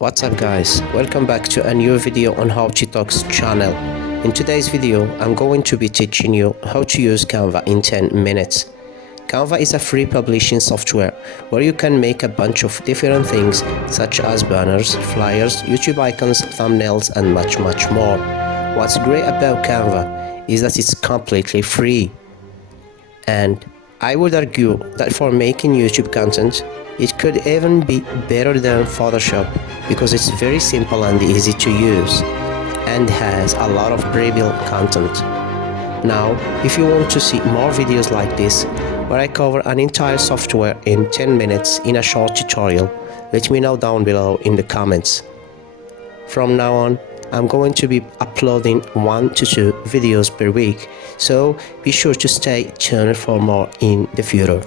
What's up guys, welcome back to a new video on How to Talks channel. In today's video, I'm going to be teaching you how to use Canva in 10 minutes. Canva is a free publishing software where you can make a bunch of different things such as banners, flyers, YouTube icons, thumbnails and much more. What's great about Canva is that it's completely free. And I would argue that for making YouTube content, it could even be better than Photoshop because it's very simple and easy to use and has a lot of pre-built content. Now, if you want to see more videos like this, where I cover an entire software in 10 minutes in a short tutorial, let me know down below in the comments. From now on, I'm going to be uploading 1 to 2 videos per week, so be sure to stay tuned for more in the future.